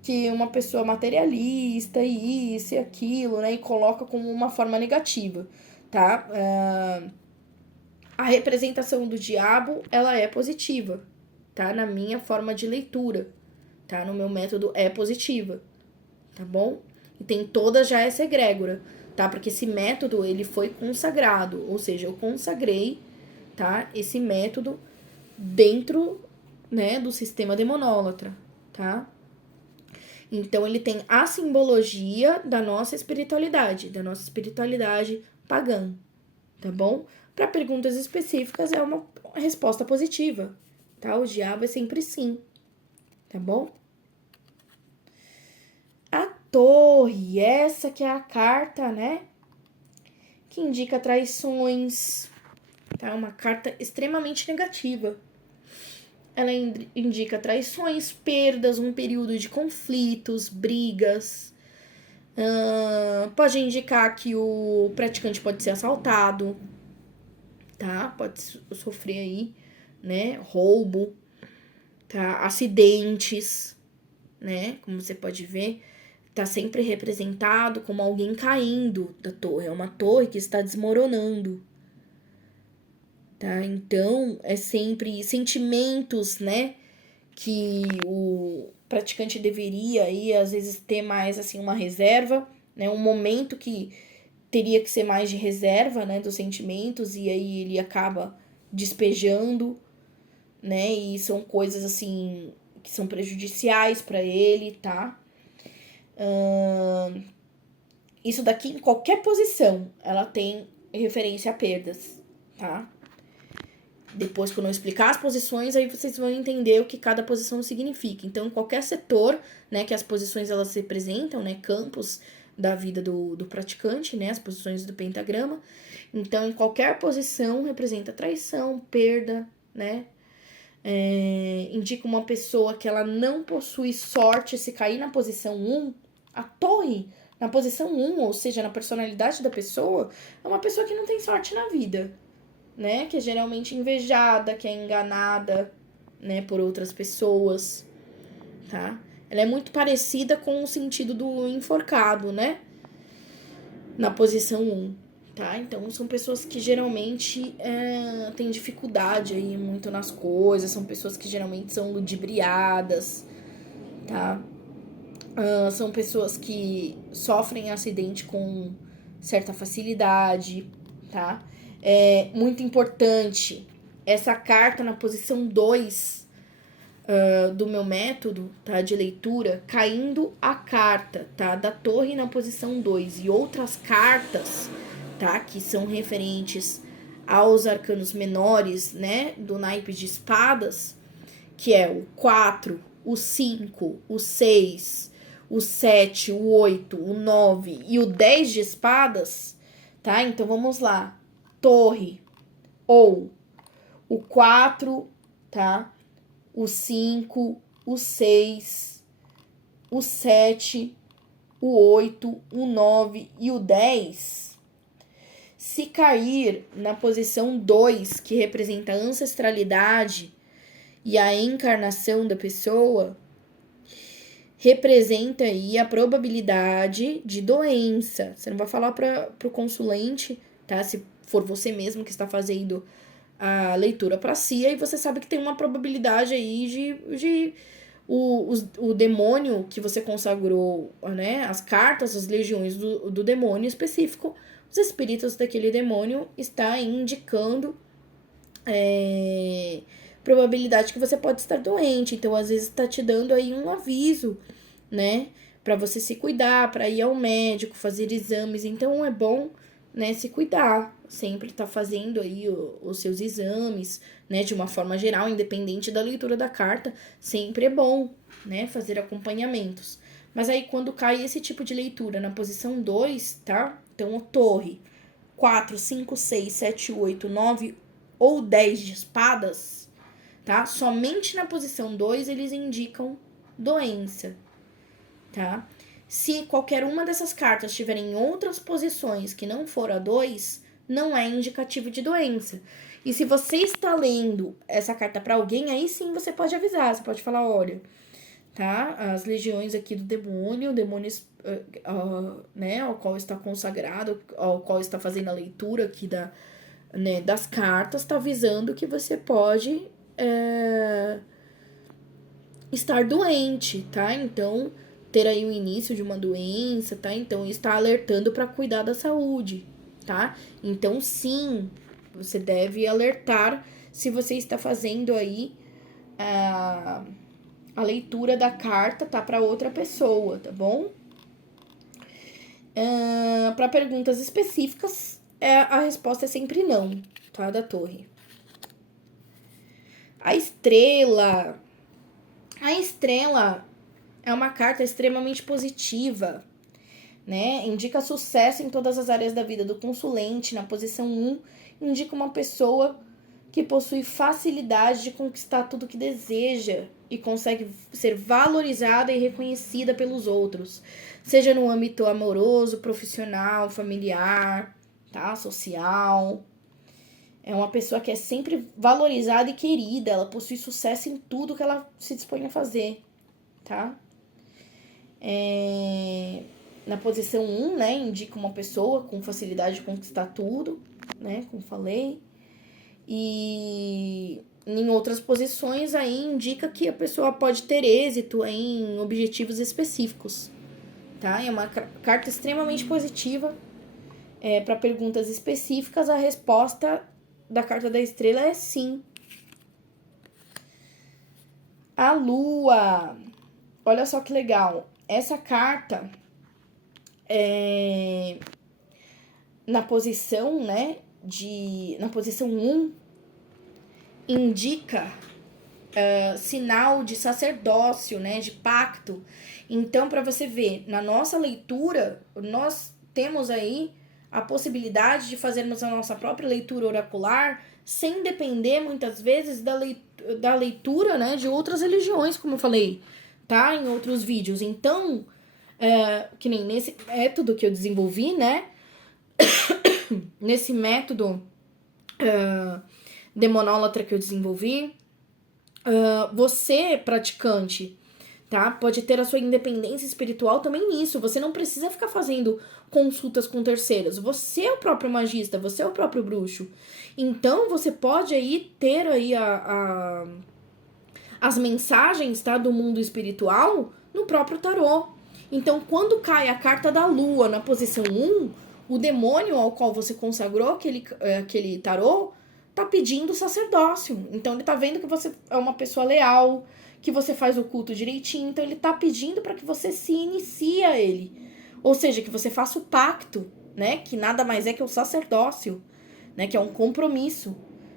que uma pessoa materialista e isso e aquilo, né, e coloca como uma forma negativa, tá? A representação do diabo, ela é positiva, tá? Na minha forma de leitura, tá? No meu método é positiva, tá bom? E tem toda já essa egrégora, tá? Porque esse método, ele foi consagrado, ou seja, eu consagrei, tá? Esse método dentro, né, do sistema demonólatra, tá? Então, ele tem a simbologia da nossa espiritualidade pagã, tá bom? Para perguntas específicas é uma resposta positiva, tá? O diabo é sempre sim, tá bom? A torre, essa que é a carta, né? Que indica traições, tá? Uma carta extremamente negativa. Ela indica traições, perdas, um período de conflitos, brigas. Pode indicar que o praticante pode ser assaltado, tá? Pode sofrer aí, né? Roubo, tá? Acidentes, né? Como você pode ver, tá sempre representado como alguém caindo da torre. É uma torre que está desmoronando, tá? Então, é sempre sentimentos, né? Que o praticante deveria aí, às vezes, ter mais, assim, uma reserva, né? Um momento que teria que ser mais de reserva, né? Dos sentimentos, e aí ele acaba despejando, né? E são coisas, assim, que são prejudiciais para ele, tá? Isso daqui, em qualquer posição, ela tem referência a perdas, tá? Depois, quando eu explicar as posições, aí vocês vão entender o que cada posição significa. Então, em qualquer setor, né, que as posições elas representam, né, campos da vida do praticante, né, as posições do pentagrama. Então, em qualquer posição representa traição, perda, né, indica uma pessoa que ela não possui sorte se cair na posição 1, a torre na posição 1, ou seja, na personalidade da pessoa, é uma pessoa que não tem sorte na vida, né? Que é geralmente invejada, que é enganada, né, por outras pessoas, tá? Ela é muito parecida com o sentido do enforcado, né? Na posição 1, tá? Então, são pessoas que geralmente têm dificuldade aí muito nas coisas, são pessoas que geralmente são ludibriadas, tá? São pessoas que sofrem acidente com certa facilidade, tá? É muito importante essa carta na posição 2 do meu método, tá? De leitura, caindo a carta, tá? Da torre na posição 2 e outras cartas, tá? Que são referentes aos arcanos menores, né? Do naipe de espadas, que é o 4, o 5, o 6, o 7, o 8, o 9 e o 10 de espadas, tá? Então, vamos lá. Torre, ou o 4, tá? O 5, o 6, o 7, o 8, o 9 e o 10, se cair na posição 2, que representa a ancestralidade e a encarnação da pessoa, representa aí a probabilidade de doença. Você não vai falar para o consulente, tá? Se for você mesmo que está fazendo a leitura para si, aí você sabe que tem uma probabilidade aí de o demônio que você consagrou, né? As cartas, as legiões do demônio específico, os espíritos daquele demônio está indicando probabilidade que você pode estar doente. Então, às vezes, está te dando aí um aviso, né? Para você se cuidar, para ir ao médico, fazer exames. Então, é bom, né, se cuidar. Sempre tá fazendo aí os seus exames, né? De uma forma geral, independente da leitura da carta. Sempre é bom, né? Fazer acompanhamentos. Mas aí, quando cai esse tipo de leitura na posição 2, tá? Então, o torre, 4, 5, 6, 7, 8, 9 ou 10 de espadas, tá? Somente na posição 2 eles indicam doença, tá? Se qualquer uma dessas cartas estiver em outras posições que não for a 2, não é indicativo de doença. E se você está lendo essa carta para alguém, aí sim você pode avisar, você pode falar, olha, tá? As legiões aqui do demônio, né, ao qual está consagrado, ao qual está fazendo a leitura aqui né, das cartas, está avisando que você pode estar doente, tá? Então, ter aí o início de uma doença, tá? Então, está alertando para cuidar da saúde, tá? Então, sim, você deve alertar se você está fazendo aí a leitura da carta, tá? Para outra pessoa, tá bom? Para perguntas específicas, a resposta é sempre não, tá? Da torre. A estrela. A estrela é uma carta extremamente positiva, né? Indica sucesso em todas as áreas da vida do consulente. Na posição 1, indica uma pessoa que possui facilidade de conquistar tudo que deseja e consegue ser valorizada e reconhecida pelos outros, seja no âmbito amoroso, profissional, familiar, tá? Social. É uma pessoa que é sempre valorizada e querida, ela possui sucesso em tudo que ela se dispõe a fazer, tá? Na posição 1, né, indica uma pessoa com facilidade de conquistar tudo, né, como falei. E em outras posições aí indica que a pessoa pode ter êxito em objetivos específicos, tá? É uma carta extremamente positiva. Para perguntas específicas, a resposta da carta da estrela é sim. A lua. Olha só que legal. Essa carta na posição, né, na posição 1, indica sinal de sacerdócio, né, de pacto. Então, para você ver, na nossa leitura, nós temos aí a possibilidade de fazermos a nossa própria leitura oracular sem depender, muitas vezes, da leitura, né, de outras religiões, como eu falei, tá? Em outros vídeos. Então, que nem nesse método que eu desenvolvi, né? Nesse método demonólatra que eu desenvolvi, você, praticante, tá? Pode ter a sua independência espiritual também nisso. Você não precisa ficar fazendo consultas com terceiros. Você é o próprio magista, você é o próprio bruxo. Então, você pode aí ter aí as mensagens, tá, do mundo espiritual no próprio tarô. Então, quando cai a carta da lua na posição 1, o demônio ao qual você consagrou aquele tarô tá pedindo sacerdócio. Então, ele tá vendo que você é uma pessoa leal, que você faz o culto direitinho. Então, ele tá pedindo para que você se inicie a ele. Ou seja, que você faça o pacto, né? Que nada mais é que o sacerdócio, né? Que é um compromisso.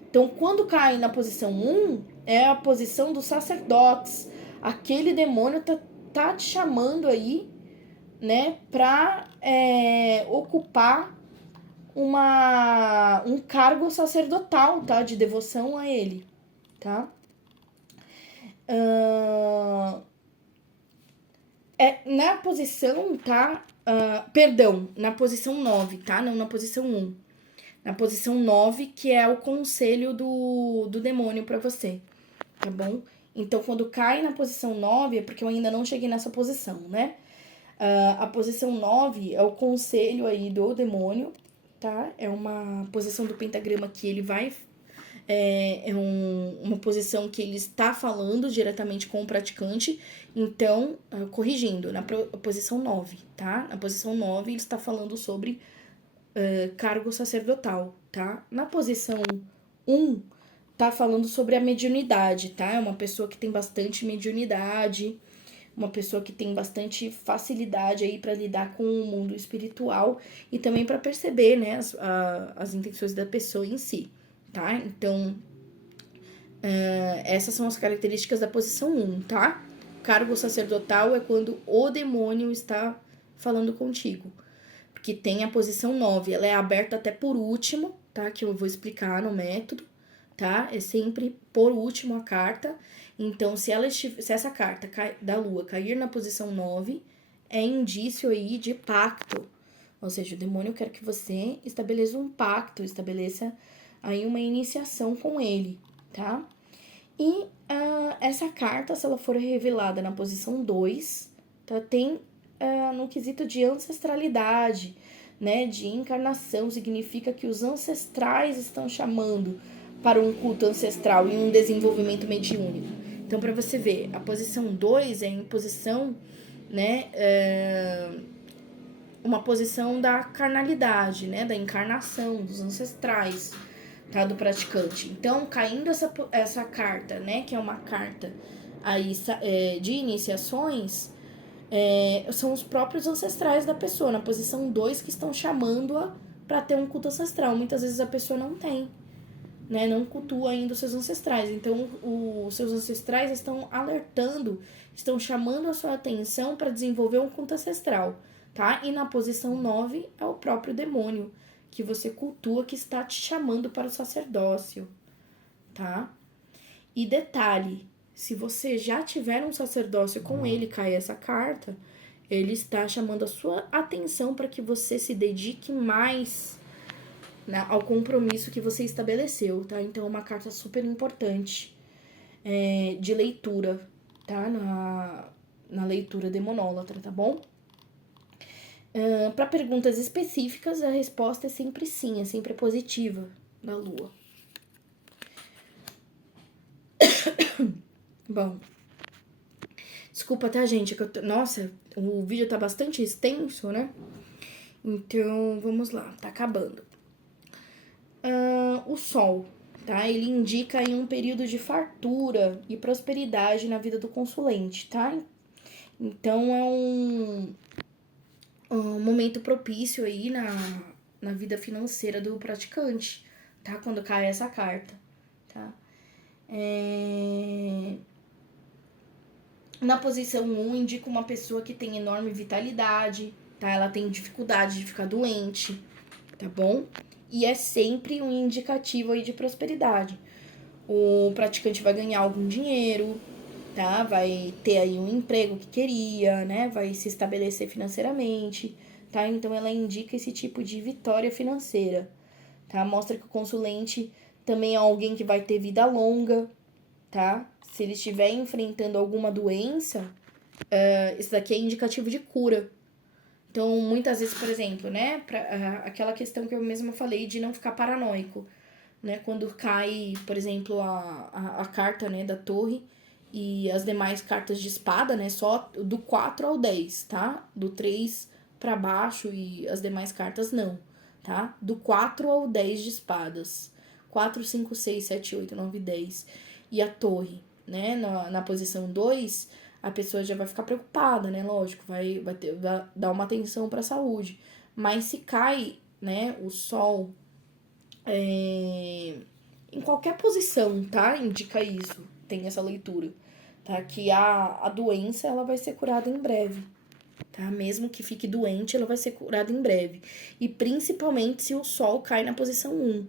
Então, quando cai na posição 1, é a posição dos sacerdotes. Aquele demônio tá te chamando aí, né? Pra ocupar um cargo sacerdotal, tá? De devoção a ele, tá? Na posição, tá? Perdão, na posição 9, tá? Não na posição 1. Na posição 9, que é o conselho do demônio pra você, tá bom? Então, quando cai na posição 9, é porque eu ainda não cheguei nessa posição, né? A posição 9 é o conselho aí do demônio, tá? É uma posição do pentagrama que ele vai. Uma posição que ele está falando diretamente com o praticante. Então, corrigindo, na posição 9, tá? Na posição 9, ele está falando sobre cargo sacerdotal, tá? Na posição 1, tá falando sobre a mediunidade, tá? É uma pessoa que tem bastante mediunidade, uma pessoa que tem bastante facilidade aí para lidar com o mundo espiritual e também para perceber, né, as intenções da pessoa em si, tá? Então, essas são as características da posição 1, tá? Cargo sacerdotal é quando o demônio está falando contigo. Porque tem a posição 9, ela é aberta até por último, tá? Que eu vou explicar no método, tá? É sempre por último a carta. Então, se essa carta da lua cair na posição 9, é indício aí de pacto. Ou seja, o demônio quer que você estabeleça um pacto, estabeleça aí uma iniciação com ele, tá? E essa carta, se ela for revelada na posição 2, tá? Tem no quesito de ancestralidade, né? De encarnação, significa que os ancestrais estão chamando para um culto ancestral e um desenvolvimento mediúnico. Então, para você ver, a posição 2 é em posição, né? Uma posição da carnalidade, né? Da encarnação, dos ancestrais, tá? Do praticante. Então, caindo essa carta, né? Que é uma carta aí, de iniciações, são os próprios ancestrais da pessoa, na posição 2, que estão chamando-a para ter um culto ancestral. Muitas vezes a pessoa não tem, né? Não cultua ainda os seus ancestrais. Então, os seus ancestrais estão alertando, estão chamando a sua atenção para desenvolver um culto ancestral, tá? E na posição 9 é o próprio demônio que você cultua, que está te chamando para o sacerdócio, tá? E detalhe, se você já tiver um sacerdócio com ele, cai essa carta, ele está chamando a sua atenção para que você se dedique mais, né, ao compromisso que você estabeleceu, tá? Então é uma carta super importante de leitura, tá? Na leitura demonólatra, tá bom? Para perguntas específicas, a resposta é sempre sim, é sempre positiva na Lua. Bom, desculpa, tá, gente? Nossa, o vídeo tá bastante extenso, né? Então, vamos lá, tá acabando. O Sol, tá? Ele indica aí um período de fartura e prosperidade na vida do consulente, tá? Então, é um momento propício aí na vida financeira do praticante, tá? Quando cai essa carta, tá? Na posição 1, indica uma pessoa que tem enorme vitalidade, tá? Ela tem dificuldade de ficar doente, tá bom? E é sempre um indicativo aí de prosperidade. O praticante vai ganhar algum dinheiro, tá? Vai ter aí um emprego que queria, né? Vai se estabelecer financeiramente, tá? Então ela indica esse tipo de vitória financeira, tá? Mostra que o consulente também é alguém que vai ter vida longa, tá? Se ele estiver enfrentando alguma doença, isso daqui é indicativo de cura. Então, muitas vezes, por exemplo, né? Aquela questão que eu mesma falei de não ficar paranoico, né? Quando cai, por exemplo, a carta, né, da torre e as demais cartas de espada, né? Só do 4 ao 10, tá? Do 3 para baixo e as demais cartas não, tá? Do 4 ao 10 de espadas. 4, 5, 6, 7, 8, 9, 10. E a torre, né? Na posição 2, a pessoa já vai ficar preocupada, né? Lógico, vai dar uma atenção para a saúde. Mas se cai, né, o sol em qualquer posição, tá? Indica isso, tem essa leitura, tá? Que a doença, ela vai ser curada em breve, tá? Mesmo que fique doente, ela vai ser curada em breve. E principalmente se o sol cai na posição 1,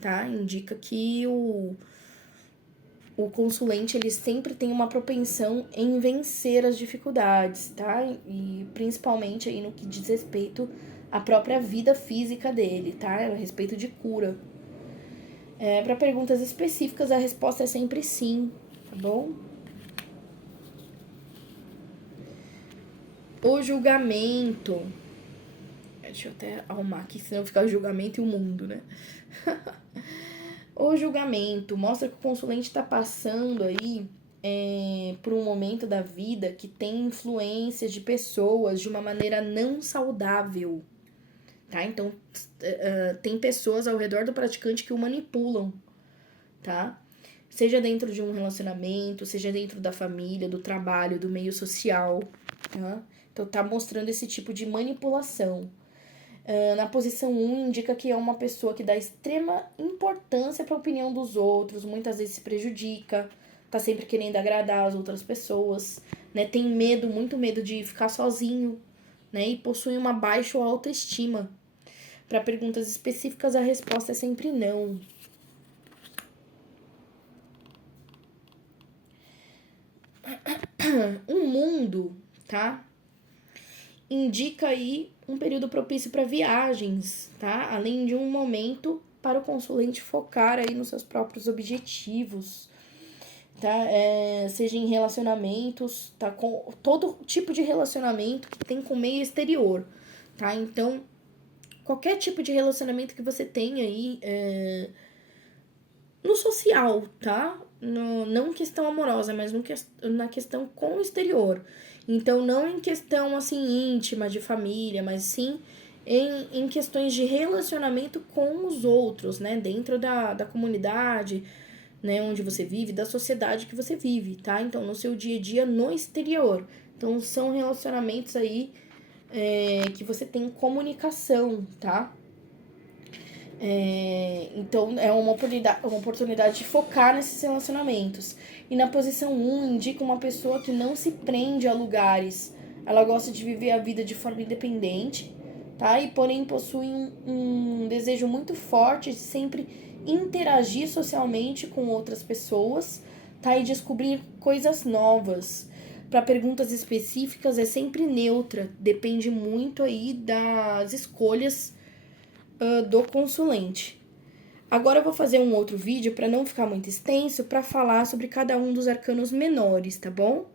tá? Indica que o o consulente, ele sempre tem uma propensão em vencer as dificuldades, tá? E principalmente aí no que diz respeito à própria vida física dele, tá? A respeito de cura. Para perguntas específicas, a resposta é sempre sim, tá bom? O julgamento. Deixa eu até arrumar aqui, senão fica o julgamento e o mundo, né? O julgamento mostra que o consulente está passando aí por um momento da vida que tem influências de pessoas de uma maneira não saudável, tá? Então, tem pessoas ao redor do praticante que o manipulam, tá? Seja dentro de um relacionamento, seja dentro da família, do trabalho, do meio social, tá? Então, tá mostrando esse tipo de manipulação. Na posição 1, indica que é uma pessoa que dá extrema importância para a opinião dos outros, muitas vezes se prejudica, tá sempre querendo agradar as outras pessoas, né? Tem medo, muito medo de ficar sozinho, né? E possui uma baixa autoestima. Para perguntas específicas, a resposta é sempre não. Um mundo, tá? Indica aí um período propício para viagens, tá? Além de um momento para o consulente focar aí nos seus próprios objetivos, tá? Seja em relacionamentos, tá? Com todo tipo de relacionamento que tem com o meio exterior, tá? Então, qualquer tipo de relacionamento que você tenha aí no social, tá? Não em questão amorosa, mas na questão com o exterior. Então, não em questão, assim, íntima, de família, mas sim em questões de relacionamento com os outros, né? Dentro da comunidade, né? Onde você vive, da sociedade que você vive, tá? Então, no seu dia a dia, no exterior. Então, são relacionamentos aí que você tem comunicação, tá? Então, é uma oportunidade de focar nesses relacionamentos. E na posição 1, indica uma pessoa que não se prende a lugares. Ela gosta de viver a vida de forma independente, tá? E porém possui um desejo muito forte de sempre interagir socialmente com outras pessoas, tá? E descobrir coisas novas. Para perguntas específicas é sempre neutra, depende muito aí das escolhas do consulente. Agora eu vou fazer um outro vídeo para não ficar muito extenso para falar sobre cada um dos arcanos menores, tá bom?